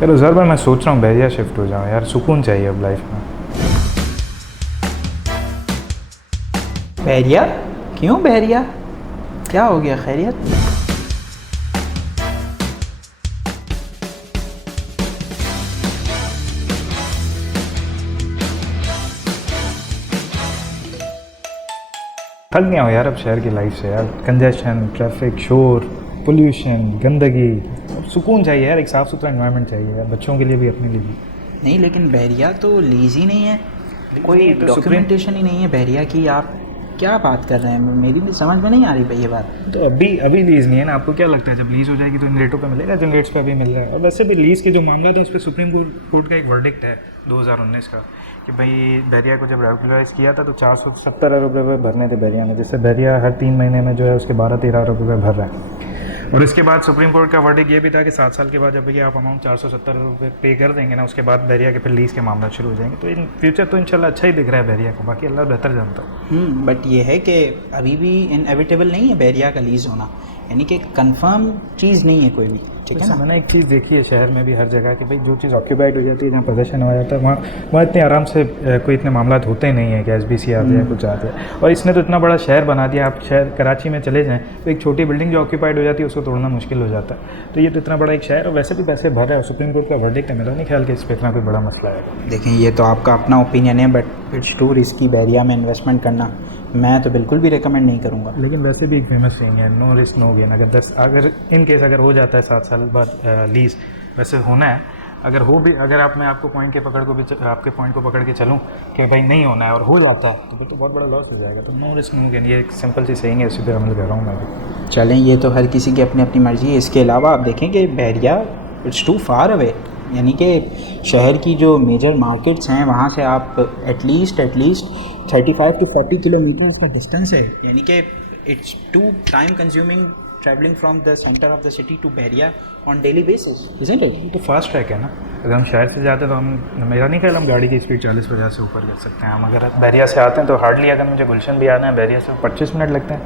यार उस बार मैं सोच रहा हूँ बहरिया शिफ्ट हो जाऊँ यार, सुकून चाहिए अब लाइफ में। बहरिया? क्यों बहरिया? क्या हो गया, खैरियत? थक गया हूँ यार अब शहर की लाइफ से यार। कंजेशन, ट्रैफिक, शोर, पोल्यूशन, गंदगी। अब सुकून चाहिए यार, एक साफ़ सुथरा एनवायरनमेंट चाहिए यार, बच्चों के लिए भी अपने लिए भी। नहीं, लेकिन बहरिया तो लीज ही नहीं है, कोई तो डॉक्यूमेंटेशन ही नहीं है बहरिया की। आप क्या बात कर रहे हैं? मेरी भी समझ में नहीं आ रही भाई ये बात। तो अभी लीज़ नहीं है ना। आपको क्या लगता है जब लीज़ हो जाएगी तो इन रेटों पे मिलेगा जिन रेट्स पे अभी मिल रहा है? और वैसे भी लीज़ के जो मामला था उस पर सुप्रीम कोर्ट का एक वर्डिक्ट है 2019 का कि भाई बहरिया को जब रेगुलराइज किया था तो 470 अरब रुपये भरने थे बहरिया में, जिससे बहरिया हर 3 महीने में जो है उसके 12-13 अरब रुपये भर रहा है। और इसके बाद सुप्रीम कोर्ट का वर्डिक्ट ये भी था कि 7 साल के बाद जब भैया आप अमाउंट 470 रुपये पे कर देंगे ना, उसके बाद बहरिया के फिर लीज़ के मामला शुरू हो जाएंगे। तो इन फ्यूचर तो इंशाल्लाह अच्छा ही दिख रहा है बहरिया को, बाकी अल्लाह बेहतर जानता है। बट ये है कि अभी भी इनएविटेबल नहीं है बहरिया का लीज़ होना, यानी कि कंफर्म चीज़ नहीं है कोई भी, ठीक है ना। मैंने एक चीज़ देखी है शहर में भी हर जगह कि भाई जो चीज़ ऑक्यूपाइड हो जाती है, जहाँ पोजेशन हो जाता है, वहाँ इतने आराम से कोई इतने मामला होते नहीं है कि एसबीसी आते हैं कुछ आते हैं। और इसने तो इतना बड़ा शहर बना दिया, आप शहर कराची में चले जाएँ तो एक छोटी बिल्डिंग जो ऑक्यूपाइड हो जाती है उसको तोड़ना मुश्किल हो जाता है। तो ये तो इतना बड़ा एक शहर और वैसे भी पैसे भर रहा है, सुप्रीम कोर्ट का वर्डिक्ट है, मेरा नहीं ख्याल कि इस पर इतना कोई बड़ा मसला है। देखें, ये तो आपका अपना ओपिनियन है, बट इट्स टू रिस्की बहरिया में इन्वेस्टमेंट करना। मैं तो बिल्कुल भी रिकमेंड नहीं करूँगा। लेकिन वैसे भी एक फेमस थिंग है, नो रिस्क नो गेन। अगर इन केस अगर हो जाता है 7 साल बाद लीज, वैसे होना है, अगर मैं आपको पॉइंट के पकड़ को भी आपके पॉइंट को पकड़ के चलूँ कि भाई नहीं होना है और हो जाता है तो फिर तो बहुत बड़ा लॉस हो जाएगा। तो नो रिस्क नो गेन, ये एक सिंपल सी सेइंग है, इसी पर अमल कर रहा हूँ मैं भी। चलें, ये तो हर किसी की अपनी अपनी मर्ज़ी है। इसके अलावा आप देखें कि बहरिया इट्स टू फार अवे, यानी कि शहर की जो मेजर मार्केट्स हैं वहाँ से आप एटलीस्ट 35 to 40 किलोमीटर का डिस्टेंस है, यानी कि it's too time consuming travelling from the centre of the city to Bahria on daily basis, isn't it? तो फास्ट ट्रैक है ना। अगर हम शहर से जाते हैं तो मेरा नहीं ख्याल हम गाड़ी की स्पीड 40-50 से ऊपर कर सकते हैं। हम अगर बहरिया से आते हैं तो हार्डली, अगर मुझे गुलशन भी आना है बहरिया से, 25 मिनट लगते हैं।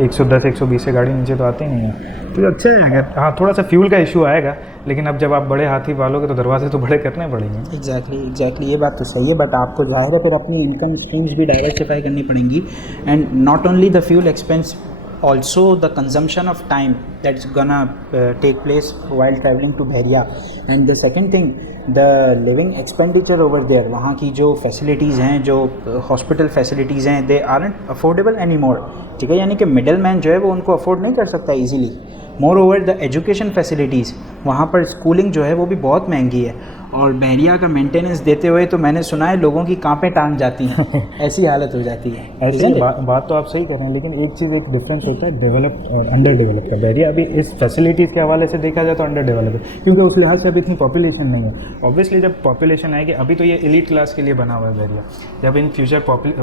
110-120 से गाड़ी नीचे तो आती ही नहीं है। तो अच्छा है। अगर हाँ, थोड़ा सा फ्यूल का इशू आएगा, लेकिन अब जब आप बड़े हाथी वालोगे तो दरवाजे तो बड़े करने पड़ेंगे। एग्जैक्टली ये बात तो सही है, बट आपको जाहिर है फिर अपनी इनकम स्ट्रीम्स भी डाइवर्सिफाई करनी पड़ेंगी। And not only the fuel expense, also the consumption of time that's gonna take place while traveling to Bhairia, and the second thing, the living expenditure over there, वहाँ की जो facilities हैं, जो hospital facilities हैं, they aren't affordable anymore, ठीक है। यानी कि मिडल मैन जो है वो उनको अफोर्ड नहीं कर सकता easily. More over the education facilities, वहाँ पर स्कूलिंग जो है वो भी बहुत महंगी है, और बहरिया का मेंटेनेंस देते हुए तो मैंने सुना है लोगों की कांपें टांग जाती हैं ऐसी हालत हो जाती है। ऐसी बात तो आप सही कर रहे हैं, लेकिन एक चीज़, एक डिफरेंस होता है डेवलप्ड और अंडर डेवलप का। बहरिया अभी इस फैसिलिटीज़ के हवाले से देखा जाए तो अंडर डेवलप है, क्योंकि उस लिहाज से अभी इतनी पॉपुलेशन नहीं है। ऑब्वियसली जब पॉपुलेशन आएगी, अभी तो ये एलीट क्लास के लिए बना हुआ है बहरिया, जब इन फ्यूचर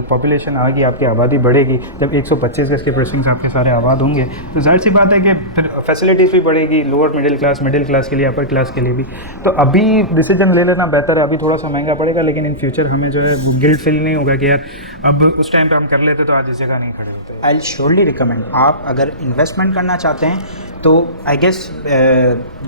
पॉपुलेशन आएगी, आपकी आबादी बढ़ेगी, जब 125 गज के प्रेसिडेंट्स आपके सारे आबाद होंगे तो जाहिर सी बात है कि फिर फैसिलिटीज़ भी बढ़ेगी, लोअर मिडिल क्लास के लिए, अपर क्लास के लिए भी। तो अभी डिसीजन ले लेना बेहतर है। अभी थोड़ा सा महंगा पड़ेगा, लेकिन इन फ्यूचर हमें जो है वो गिल्ट फील नहीं होगा कि यार अब उस टाइम पे हम कर लेते तो आज इस जगह नहीं खड़े होते। आई श्योरली रिकमेंड, आप अगर इन्वेस्टमेंट करना चाहते हैं तो आई गेस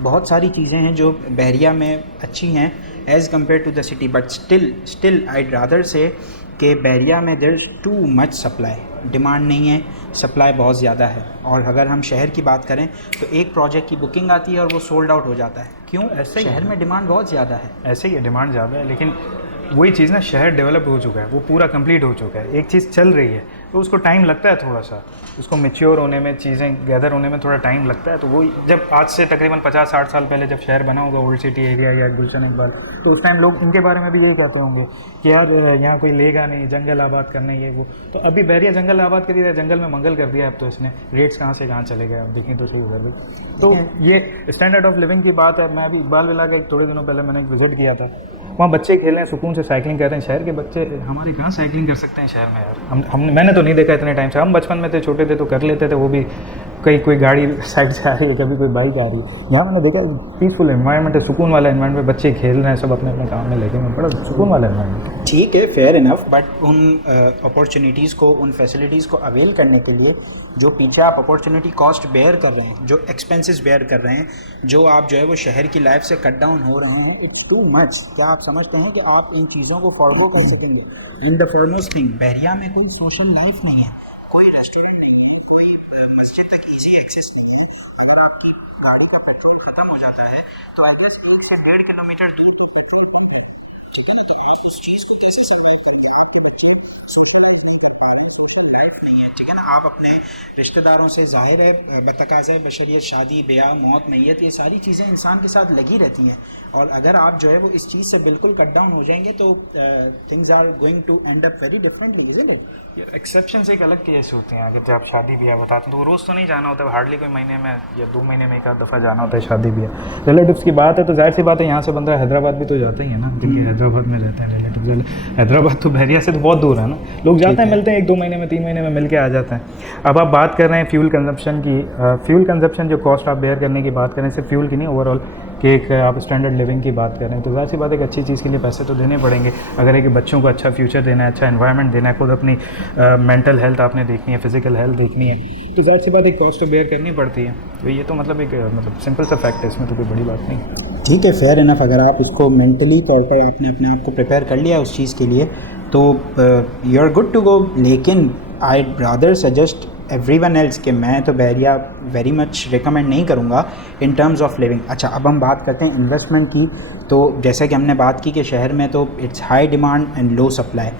बहुत सारी चीज़ें हैं जो बहरिया में अच्छी हैं as compare to the city, but still I'd rather say कि बहरिया में there is too much supply, demand नहीं है, सप्लाई बहुत ज़्यादा है। और अगर हम शहर की बात करें तो एक प्रोजेक्ट की बुकिंग आती है और वो सोल्ड आउट हो जाता है। क्यों? ऐसे शहर में डिमांड बहुत ज़्यादा है। ऐसे ही है, डिमांड ज़्यादा है, लेकिन वही चीज़ ना, शहर डेवलप हो चुका है, वो पूरा कंप्लीट हो चुका है, एक चीज़ चल रही है तो उसको टाइम लगता है थोड़ा सा, उसको मैच्योर होने में, चीज़ें गैदर होने में थोड़ा टाइम लगता है। तो वो जब आज से तकरीबन 50-60 साल पहले जब शहर बना होगा, ओल्ड सिटी एरिया या गुलशन इकबाल, तो उस टाइम लोग इनके बारे में भी यही कहते होंगे कि यार यहाँ कोई लेगा नहीं, जंगल आबाद करना ये वो। तो अभी बहरिया जंगल आबाद कर दिया, जंगल में मंगल कर दिया अब तो इसने। रेट्स कहाँ से कहाँ चले गए, अब देखें तो शुरू कर दो। तो ये स्टैंडर्ड ऑफ लिविंग की बात है। मैं अभी इकबाल विला का थोड़े दिनों पहले मैंने एक विजिट किया था, वहाँ बच्चे खेल रहे हैं, सुकून से साइकिलिंग कर रहे हैं। शहर के बच्चे हमारे कहाँ साइकिलिंग कर सकते हैं शहर में यार? मैंने तो नहीं देखा इतने टाइम से। हम बचपन में थे, छोटे थे तो कर लेते थे, वो भी कहीं कोई गाड़ी साइड से आ रही है, कभी कोई बाइक आ रही है। यहाँ मैंने देखा पीसफुल एनवायरनमेंट है, सुकून वाला एनवायरनमेंट, बच्चे खेल रहे हैं, सब अपने अपने काम में लगे हुए, बड़ा सुकून वाला एनवायरनमेंट है। ठीक है, फेयर इनफ, बट उन अपॉर्चुनिटीज़ को, उन फैसिलिटीज़ को अवेल करने के लिए जो पीछे आप अपॉर्चुनिटी कॉस्ट बेयर कर रहे हैं, जो एक्सपेंसेस बेयर कर रहे हैं, जो आप जो है वो शहर की लाइफ से कट डाउन हो रहे हैं, इट्स टू मच। क्या आप समझते हैं कि आप इन चीज़ों को फॉरगो कर सकेंगे? इन द फॉरमोस्ट थिंग, बहरिया में कोई सोशल लाइफ नहीं है, कोई रेस्टोरेंट नहीं है, कोई मस्जिद तक ईजी एक्सेस नहीं है। अगर आपकी गाड़ी का पेट्रोल खत्म हो जाता है तो एटलीस्ट 1 से 1.5 किलोमीटर दूर, ठीक है ना, तो आप उस चीज़ को कैसे सर्वाइव करते हैं? आपके बच्चे लाइफ नहीं है, ठीक है ना। आप अपने रिश्तेदारों से, जाहिर है बतकाज़े बशरियत, शादी ब्याह मौत मैयत, ये सारी चीज़ें इंसान के साथ लगी रहती हैं, और अगर आप जो है वो इस चीज़ से बिल्कुल कट डाउन हो जाएंगे तो things are going to end up very differently, isn't it? Exception से एक अलग केस होते हैं। अगर जब शादी ब्याह बताते तो रोज़ तो नहीं जाना होता, हार्डली कोई महीने में या 2 महीने में एक आध दफ़ा जाना होता है शादी ब्याह। रिलेटिव्स की बात है तो जाहिर सी बात है, यहाँ से बंदा हैदराबाद भी तो जाता ही है ना, क्योंकि हैदराबाद में रहते हैं रिलेटिव। हैदराबाद तो बहरिया से तो बहुत दूर है ना, लोग जाते हैं, मिलते हैं, 1-2 महीने में 3 महीने में मिल के आ जाते हैं। अब आप बात कर रहे हैं फ्यूल कंजप्शन की, फ्यूल कंजप्शन जो कॉस्ट आप बेयर करने की बात करें, सिर्फ फ्यूल की नहीं, ओवरऑल कि एक आप स्टैंडर्ड लिविंग की बात कर रहे हैं, तो जाहिर सी बात है एक अच्छी चीज़ के लिए पैसे तो देने पड़ेंगे। अगर एक बच्चों को अच्छा फ्यूचर देना है, अच्छा एनवायरनमेंट देना है, खुद अपनी मेंटल हेल्थ आपने देखनी है, फिजिकल हेल्थ देखनी है, तो जाहिर सी बात एक कॉस्ट तो बेयर करनी पड़ती है। तो ये तो मतलब एक मतलब सिंपल सा फैक्ट है, इसमें तो कोई बड़ी बात नहीं। ठीक है, फेयर इनफ। अगर आप इसको मेंटली तौर पर आपने अपने आप को प्रिपेयर कर लिया उस चीज़ के लिए तो you are good to go. लेकिन I rather suggest everyone else कि मैं तो बहरिया वेरी मच रिकमेंड नहीं करूँगा इन टर्म्स ऑफ लिविंग। अच्छा, अब हम बात करते हैं इन्वेस्टमेंट की। तो जैसे कि हमने बात की कि शहर में तो it's high demand and low supply.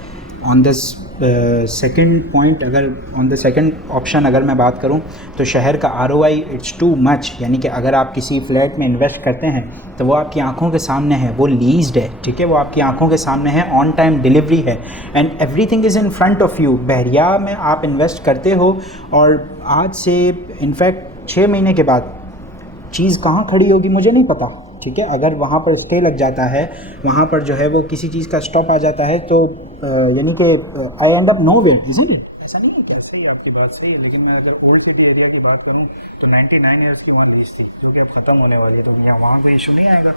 On this second point, अगर ऑन द सेकंड ऑप्शन अगर मैं बात करूं तो शहर का ROI इट्स टू मच। यानी कि अगर आप किसी फ्लैट में इन्वेस्ट करते हैं तो वो आपकी आंखों के सामने है, वो लीज्ड है, ठीक है, वो आपकी आंखों के सामने है, ऑन टाइम डिलीवरी है, and everything is in front of you. Bahria में आप इन्वेस्ट करते हो और आज से इनफैक्ट 6 महीने के बाद चीज़ कहाँ खड़ी होगी मुझे नहीं पता, ठीक है। अगर वहाँ पर स्टे लग जाता है, वहाँ पर जो है वो किसी चीज़ का स्टॉप आ जाता है तो यानी कि I end up nowhere, isn't it? ऐसा नहीं है? आपकी बात सही है, लेकिन अगर ओल्ड सिटी एरिया की बात करें तो 99 ईयर्स की वहाँ लीज थी, क्योंकि अब खत्म होने वाली है, तो यहाँ वहाँ कोई इशू नहीं आएगा।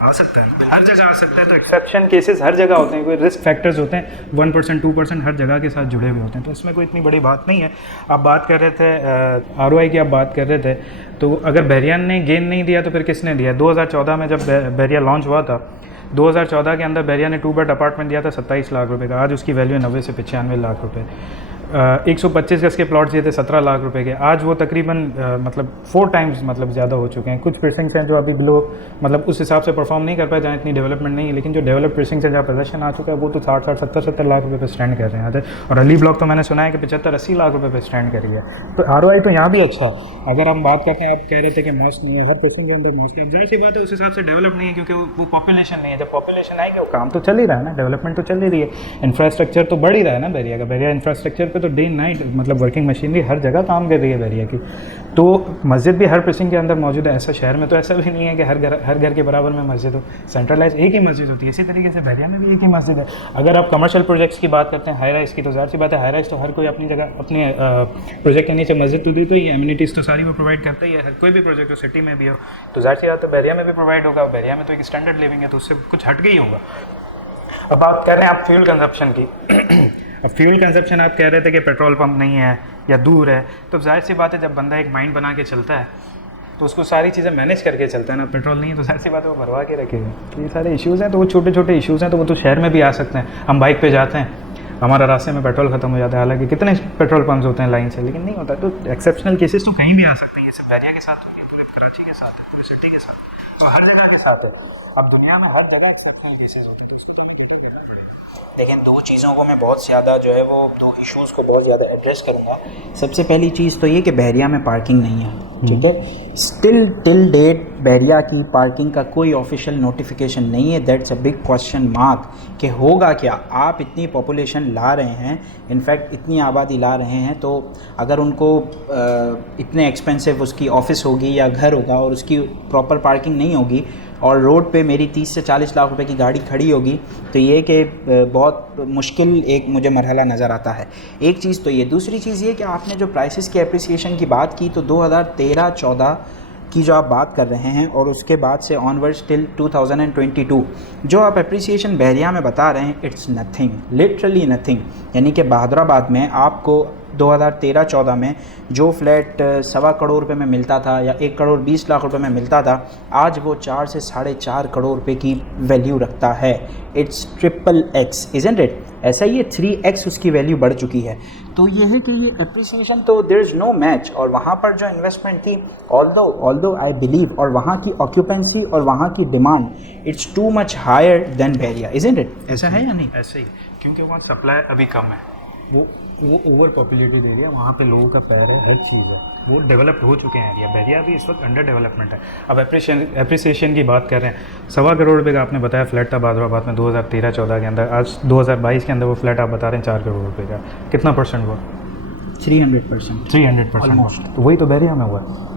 आ सकता है ना, हर जगह आ सकता है। तो एक्सेप्शन केसेस हर जगह होते हैं, कोई रिस्क फैक्टर्स होते हैं 1% 2% हर जगह के साथ जुड़े हुए होते हैं, तो इसमें कोई इतनी बड़ी बात नहीं है। आप बात कर रहे थे ROI की, आप बात कर रहे थे, तो अगर बहरिया ने गेन नहीं दिया तो फिर किसने दिया? 2014 में जब बहरिया लॉन्च हुआ था, 2014 के अंदर बहरिया ने 2 बेड अपार्टमेंट दिया था 27 लाख रुपए का, आज उसकी वैल्यू 90 से 95 लाख रुपए। 125 गज के प्लॉट दिए थे 17 लाख रुपए के, आज वो तकरीबन मतलब 4 टाइम्स मतलब ज़्यादा हो चुके हैं। कुछ प्रीसिंग्स हैं जो अभी बिलो मतलब उस हिसाब से परफॉर्म नहीं कर पाए, जहाँ इतनी डेवलपमेंट नहीं है, लेकिन जो डेवलप प्रीसिंग्स है, जहाँ पोजेशन आ चुका है, वो तो 60 70 लाख रुपए पे स्टैंड कर रहे हैं। और अली ब्लॉक तो मैंने सुना है कि 75-80 लाख रुपए पे स्टैंड करी है। तो ROI तो यहाँ भी अच्छा है। अगर हम बात करते हैं, आप कह रहे थे कि मॉस्क हर प्रीसिंग के अंदर मॉस्क, जाहिर सी बात है उस हिसाब से डेवलप नहीं है, क्योंकि वो पॉपुलेशन नहीं है। जब पॉपुलेशन आएगी वो काम तो चल ही रहा है ना, डेवलपमेंट तो चल ही रही है, इंफ्रास्ट्रक्चर तो बढ़ ही रहा है ना बहरिया का। बहरिया इंफ्रास्ट्रक्चर पे तो डे नाइट मतलब वर्किंग मशीनरी हर जगह काम कर रही है बहरिया की। तो मस्जिद भी हर प्रीसिंग के अंदर मौजूद है। ऐसा शहर में तो ऐसा भी नहीं है कि हर घर के बराबर में मस्जिद हो, सेंट्रलाइज एक ही मस्जिद होती है। इसी तरीके से बहरिया में भी एक ही मस्जिद है। अगर आप कमर्शियल प्रोजेक्ट्स की बात करते हैं, हाई राइज की, तो जाहिर सी बात है हाई राइज तो हर कोई अपनी जगह अपने प्रोजेक्ट के नीचे मस्जिद तो दी, तो ये एमिनिटीज़ तो सारी वो प्रोवाइड करता ही है। हर कोई भी प्रोजेक्ट हो सिटी में भी हो तो जाहिर सी बात है बहरिया में भी प्रोवाइड होगा। बहरिया में तो एक स्टैंडर्ड लिविंग है, तो उससे कुछ हट के ही होगा। अब बात कर रहे हैं आप फ्यूल कंजप्शन की। अब फ्यूल कंजप्शन आप कह रहे थे कि पेट्रोल पंप नहीं है या दूर है, तो जाहिर सी बात है जब बंदा एक माइंड बना के चलता है तो उसको सारी चीज़ें मैनेज करके चलता है ना। पेट्रोल नहीं है तो जाहिर सी बात है वो भरवा के रखेगा। तो ये सारे इश्यूज़ हैं, तो वो छोटे छोटे इश्यूज़ हैं, तो वो तो शहर में भी आ सकते हैं। हम बाइक पे जाते हैं, हमारा रास्ते में पेट्रोल खत्म हो जाता है, हालांकि कितने पेट्रोल पंप्स होते हैं लाइन से, लेकिन नहीं होता। तो एक्सेप्शनल केसेस तो कहीं भी आ सकते हैं। ये सिर्फ बहरिया के साथ होगी, पूरे कराची के साथ है, पूरे सिटी के साथ, तो हर जगह के साथ है। अब दुनिया में हर जगह एक्सेप्शनल केसेस होते हैं, तो उसको तो हमें देखना पड़ेगा। लेकिन 2 चीज़ों को मैं बहुत ज़्यादा जो है वो 2 इश्यूज़ को बहुत ज़्यादा एड्रेस करूँगा। सबसे पहली चीज़ तो ये कि बहरिया में पार्किंग नहीं है, ठीक है। स्टिल टिल डेट बहरिया की पार्किंग का कोई ऑफिशियल नोटिफिकेशन नहीं है। That's a big question mark कि होगा क्या। आप इतनी पॉपुलेशन ला रहे हैं, इनफैक्ट इतनी आबादी ला रहे हैं, तो अगर उनको इतने एक्सपेंसिव उसकी ऑफिस होगी या घर होगा और उसकी प्रॉपर पार्किंग नहीं होगी और रोड पे मेरी 30 से 40 लाख रुपए की गाड़ी खड़ी होगी, तो ये कि बहुत मुश्किल एक मुझे मरहला नज़र आता है। एक चीज़ तो ये, दूसरी चीज़ ये कि आपने जो प्राइसेस की एप्रिसिएशन की बात की, तो 2013-14 की जो आप बात कर रहे हैं और उसके बाद से ऑनवर्ड्स टिल 2022 जो आप एप्रिसिएशन बहरिया में बता रहे हैं, इट्स नथिंग, लिटरली नथिंग। यानी कि बहादुराबाद में आपको 2013-14 में जो फ्लैट 1.25 करोड़ रुपए में मिलता था या 1 करोड़ 20 लाख रुपए में मिलता था, आज वो 4 से 4.5 करोड़ रुपए की वैल्यू रखता है। It's triple x, isn't it? ऐसा ही है, 3x उसकी वैल्यू बढ़ चुकी है। तो ये है कि ये एप्रिसिएशन तो देयर इज़ नो मैच। और वहाँ पर जो इन्वेस्टमेंट थी, ऑल्दो आई बिलीव, और वहाँ की ऑक्यूपेंसी और वहाँ की डिमांड, it's too much higher than Bahria, isn't it? ऐसा है या नहीं? ऐसे ही, क्योंकि वहाँ सप्लाई अभी कम है, वो ओवर पॉपुलेटेड एरिया, वहाँ पे लोगों का पैर है, हर चीज़ है, वो डेवलप्ड हो चुके हैं एरिया। बहरिया भी इस वक्त अंडर डेवलपमेंट है। अब एप्रिसिएशन की बात कर रहे हैं, 1.25 करोड़ रुपये का आपने बताया फ्लैट था बहादुराबाद में 2013-14 के अंदर, आज 2022 के अंदर वो फ्लैट आप बता रहे हैं 4 करोड़ रुपये का। कितना परसेंट हुआ? 300%। 300%। तो वही तो बहरिया में हुआ है।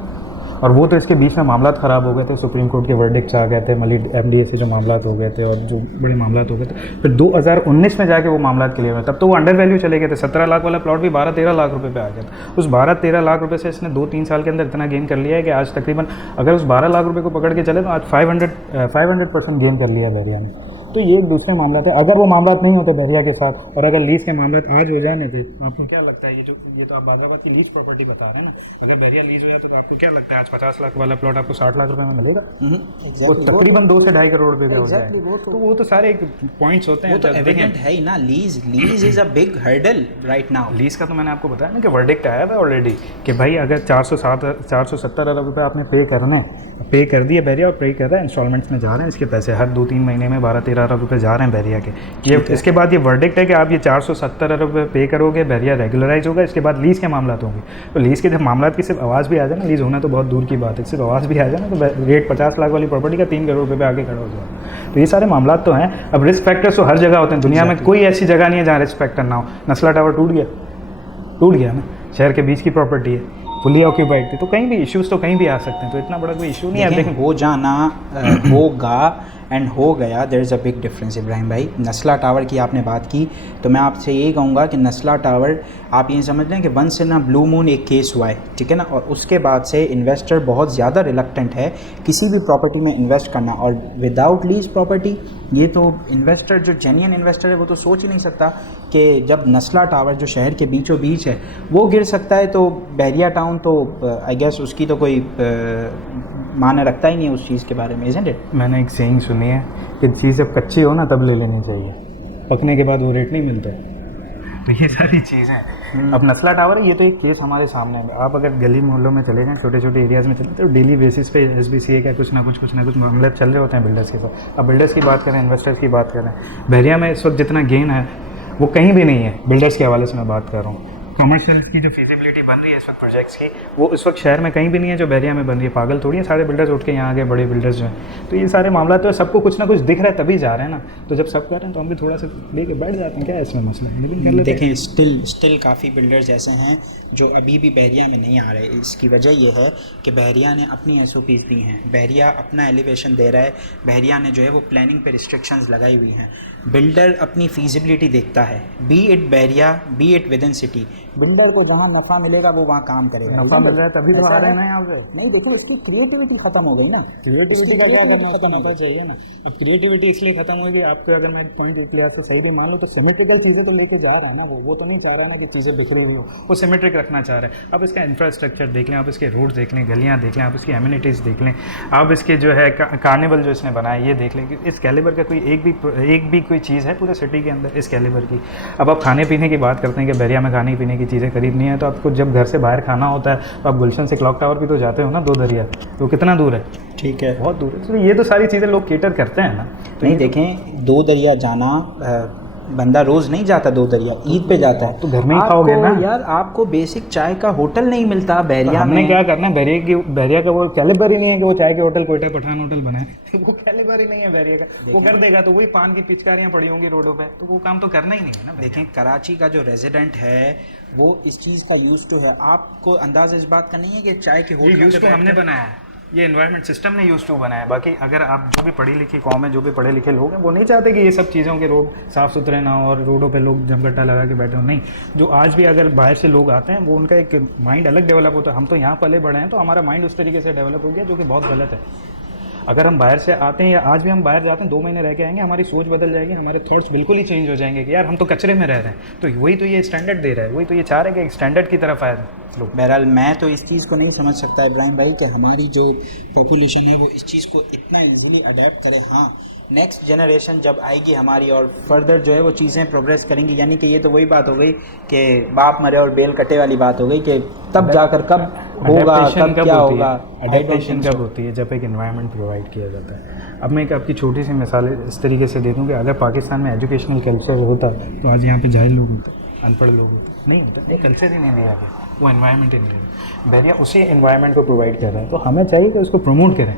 और वो तो इसके बीच में मामला ख़राब हो गए थे, सुप्रीम कोर्ट के वर्डिक्ट्स आ गए थे, मलिक MDA से जो मामला हो गए थे और जो बड़े मामला हो गए थे, फिर 2019 में जाके वो मामला क्लियर हुआ। तब तो वो अंडर वैल्यू चले गए थे, 17 लाख वाला प्लॉट भी 12-13 लाख रुपए पे आ गया था। उस 12-13 लाख रुपए से इसने 2-3 साल के अंदर इतना गेन कर लिया है कि आज तकरीबन अगर उस 12 लाख रुपए को पकड़ के चले तो आज 500% गेन कर लिया बहरिया ने। तो ये एक दूसरे मामला थे। अगर वो मामला नहीं होते बहरिया के साथ, और अगर लीज के मामले आज हो जाए ना, तो आपको क्या लगता है, ये तो आप बाजाबाद की लीज प्रॉपर्टी बता रहे हैं ना, अगर बहरिया लीज हो जाए तो आपको क्या लगता है आज 50 लाख वाला प्लॉट आपको 60 लाख रुपए में मिलेगा? वो तकरीबन 2 से 2.5 करोड़ रुपए का हो जाए। तो वो तो सारे पॉइंट्स होते हैं, वो तो एविडेंट है ही ना। Lease is a big hurdle right now. Lease का तो मैंने आपको बताया ना कि वर्डिक्ट आया था ऑलरेडी कि भाई अगर 470 अरब रुपये आपने पे कर दिए बहरिया, और पे कर रहा है, इंस्टॉलमेंट्स में जा रहे हैं इसके पैसे, हर 2-3 महीने में 12-13 अरब रुपए जा रहे हैं बहरिया के। ये इसके बाद ये वर्डिक्ट है कि आप ये 470 अरब रुपये पे करोगे, बहरिया रेगुलराइज होगा, इसके बाद लीज़ के मामला होंगे। तो लीज़ के जब मामला की सिर्फ आवाज़ भी आ जाए ना, लीज़ होना तो बहुत दूर की बात है, सिर्फ आवाज़ भी आ जाए ना, तो रेट 50 लाख वाली प्रॉपर्टी का 3 करोड़ रुपये पे आगे खड़ा हो जाए। तो ये सारे मामला तो हैं। अब रिस्क फैक्टर्स तो हर जगह होते हैं दुनिया में, कोई ऐसी जगह नहीं है जहाँ रिस्क फैक्टर ना हो। नस्ला टावर टूट गया ना, शहर के बीच की प्रॉपर्टी है, फुली ऑक्यूपाइड थी, तो कहीं भी इश्यूज तो कहीं भी आ सकते हैं, तो इतना बड़ा कोई इशू नहीं है। लेकिन हो जाना होगा एंड हो गया, there is a big difference. Ibrahim भाई, नस्ला टावर की आपने बात की, तो मैं आपसे यही कहूँगा कि नस्ला टावर आप ये समझ लें कि once in a blue moon एक केस हुआ है, ठीक है ना, और उसके बाद से इन्वेस्टर बहुत ज़्यादा रिलक्टेंट है किसी भी प्रॉपर्टी में इन्वेस्ट करना। और विदाउट लीज प्रॉपर्टी, ये तो इन्वेस्टर जो जेन्युइन इन्वेस्टर है वो तो सोच ही नहीं सकता कि जब नस्ला टावर जो शहर के बीचों बीच है वो गिर सकता है, तो बहरिया टाउन तो आई गेस उसकी तो कोई माने रखता ही नहीं है उस चीज़ के बारे में, इज़न्ट इट? मैंने एक सेइंग सुनी है कि चीज़ जब कच्ची हो ना तब ले लेनी चाहिए, पकने के बाद वो रेट नहीं मिलता है। तो ये सारी चीज़ें, अब नस्ला टावर है, ये तो एक केस हमारे सामने है। आप अगर गली मोहल्लों में चले जाएँ, छोटे छोटे एरियाज़ में चले तो डेली बेसिस पे SBCA का कुछ ना कुछ मामले चल रहे होते हैं बिल्डर्स के साथ। अब बिल्डर्स की बात करें, इन्वेस्टर्स की बात करें, बहरिया में इस वक्त जितना गेन है वो कहीं भी नहीं है। बिल्डर्स के हवाले से मैं बात कर रहा हूँ, कमर्शियल की जो फिजिबिलिटी बन रही है इस वक्त प्रोजेक्ट्स की, वो इस वक्त शहर में कहीं भी नहीं है जो बहरिया में बन रही है। पागल थोड़ी है, सारे बिल्डर्स उठ के यहाँ आ गए, बड़े बिल्डर्स जो हैं। तो ये सारे मामला तो सबको कुछ ना कुछ दिख रहा है तभी जा रहे हैं ना। तो जब सब कर रहे हैं तो हम भी थोड़ा सा लेके बैठ जाते हैं, क्या है इसमें मसला है, लेकिन कर लेते हैं। देखें, स्टिल काफ़ी बिल्डर्स ऐसे हैं जो अभी भी बहरिया में नहीं आ रहे। इसकी वजह यह है कि बहरिया ने अपनी SOPs दी हैं, बहरिया अपना एलिवेशन दे रहा है, बहरिया ने जो है वो प्लानिंग पे रिस्ट्रिक्शंस लगाई हुई हैं। बिल्डर अपनी फीजिबिलिटी देखता है, B it Bahria, B it with in city. Builder को जहाँ नफ़ा मिलेगा वो वहाँ काम करेगा। नफ़ा मिल रहा है तभी तो आ रहे हैं ना यहाँ पे। नहीं, देखो इसकी क्रिएटिविटी खत्म हो गई ना। क्रिएटिविटी का क्या करना, खत्म होना चाहिए ना। अब क्रिएटिविटी इसलिए खत्म होगी, आपसे अगर मैं पॉइंट क्लियर तो सही भी मान लो, तो सिमेट्रिकल चीज़ें तो लेके जा रहा है ना वो तो नहीं चाह रहा है ना कि चीज़ें बिखरी हुई हो, वो सिमेट्रिक रखना चाह रहा है। आप इसका इंफ्रास्ट्रक्चर देख लें, आप इसके रोड देख लें, गलियाँ देख लें, आप इसकी एम्यूनिटीज़ देख लें, आप इसके जो है कार्निवल जो इसने बनाया ये देख लें कि इस कैलिबर का कोई एक भी कोई चीज़ है पूरे सिटी के अंदर इस कैलिबर की। अब आप खाने पीने की बात करते हैं कि बहरिया में खाने पीने की चीज़ें करीब नहीं है, तो आपको जब घर से बाहर खाना होता है तो आप गुलशन से क्लॉक टावर भी तो जाते हो ना, 2 दरिया, तो कितना दूर है? ठीक है, बहुत दूर है। तो ये तो सारी चीज़ें लोग केटर करते हैं ना। तो नहीं देखें, 2 दरिया जाना बंदा रोज़ नहीं जाता, 2 दरिया ईद पे जाता है। तो घर में ही खाओगे ना यार, आपको बेसिक चाय का होटल नहीं मिलता बहरिया हमने में। क्या करना है, बहरिया का वो कैलिबर ही नहीं है कि वो चाय के होटल कोयटा पठान होटल बनाए वो कैलिबर ही नहीं है बहरिया का। वो कर देगा तो वही पान की पिचकारियाँ पड़ी होंगी रोडों पे, तो वो काम तो करना ही नहीं है ना। देखें, कराची का जो रेजिडेंट है वो इस चीज़ का यूज टू है। आपको अंदाज़ा इस बात का नहीं है कि चाय के होटल यूज तो हमने बनाया है, ये एनवायरनमेंट सिस्टम ने यूज टू बनाया। बाकी अगर आप जो भी पढ़ी लिखी कौम है, जो भी पढ़े लिखे लोग हैं, वो नहीं चाहते कि ये सब चीज़ों के रोड साफ़ सुथरे ना हो और रोडों पे लोग जमगट्टा लगा के बैठे हो। नहीं, जो आज भी अगर बाहर से लोग आते हैं वो उनका एक माइंड अलग डेवलप होता है। हम तो यहाँ पले बड़े हैं तो हमारा माइंड उस तरीके से डेवलप हो गया, जो कि बहुत गलत है। अगर हम बाहर से आते हैं या आज भी हम बाहर जाते हैं 2 महीने रह के आएंगे, हमारी सोच बदल जाएगी, हमारे थॉट्स बिल्कुल ही चेंज हो जाएंगे कि यार हम तो कचरे में रह रहे हैं। तो वही तो ये स्टैंडर्ड दे रहा है, वही तो ये चाह रहे हैं कि एक स्टैंडर्ड की तरफ आए लोग। बहरहाल मैं तो इस चीज़ को नहीं समझ सकता इब्राहिम भाई कि हमारी जो पॉपुलेशन है वो इस चीज़ को इतना ईजीली अडेप्ट करे। हाँ, नेक्स्ट जनरेशन जब आएगी हमारी और फर्दर जो है वो चीज़ें प्रोग्रेस करेंगी, यानी कि ये तो वही बात हो गई कि बाप मरे और बेल कटे वाली बात हो गई कि तब जाकर कब होगा, कब क्या होगा। अडेप्टेशन कब होती है? जब एक एनवायरनमेंट प्रोवाइड किया जाता है। अब मैं एक आपकी छोटी सी मिसाल इस तरीके से दे दूँ कि अगर पाकिस्तान में एजुकेशनल कल्चर होता तो आज यहाँ पे जाहिल लोग होते, अनपढ़ लोग होते, नहीं होते। ये कल्चर ही नहीं दिया गया, वो एनवायरनमेंट ही नहीं है। बहरिया उसी एनवायरनमेंट को प्रोवाइड कर रहा है, तो हमें चाहिए कि उसको प्रमोट करें,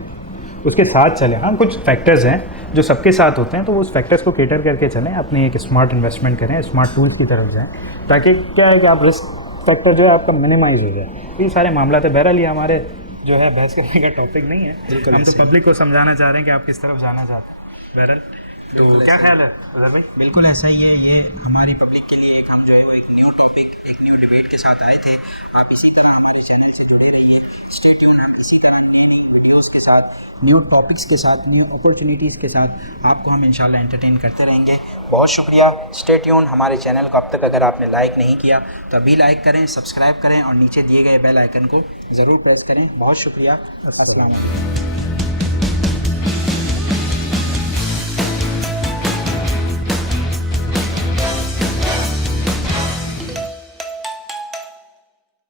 उसके साथ चलें। हाँ, कुछ फैक्टर्स हैं जो सबके साथ होते हैं, तो वो उस फैक्टर्स को केटर करके चलें, अपनी एक स्मार्ट इन्वेस्टमेंट करें, स्मार्ट टूल्स की तरफ जाएँ, ताकि क्या है कि आप रिस्क फैक्टर जो है आपका मिनिमाइज़ हो जाए। ये सारे मामला थे। बहरहाल ये हमारे जो है बहस करने का टॉपिक नहीं है, हम तो पब्लिक को समझाना चाह रहे हैं कि आप किस तरफ जाना चाहते हैं। बहरहाल तो क्या ख्याल है अजहर भाई? बिल्कुल ऐसा ही है। ये हमारी पब्लिक के लिए एक हम जो है वो एक न्यू टॉपिक, एक न्यू डिबेट के साथ आए थे। आप इसी तरह हमारे चैनल से जुड़े रहिए, स्टे ट्यून। हम इसी तरह नई नई वीडियोस के साथ, न्यू टॉपिक्स के साथ, न्यू अपॉर्चुनिटीज़ के साथ आपको हम इंशाल्लाह एंटरटेन करते रहेंगे। बहुत शुक्रिया, स्टे ट्यून। हमारे चैनल को अब तक अगर आपने लाइक नहीं किया तो अभी लाइक करें, सब्सक्राइब करें और नीचे दिए गए बेल आइकन को ज़रूर प्रेस करें। बहुत शुक्रिया। अस्सलाम वालेकुम।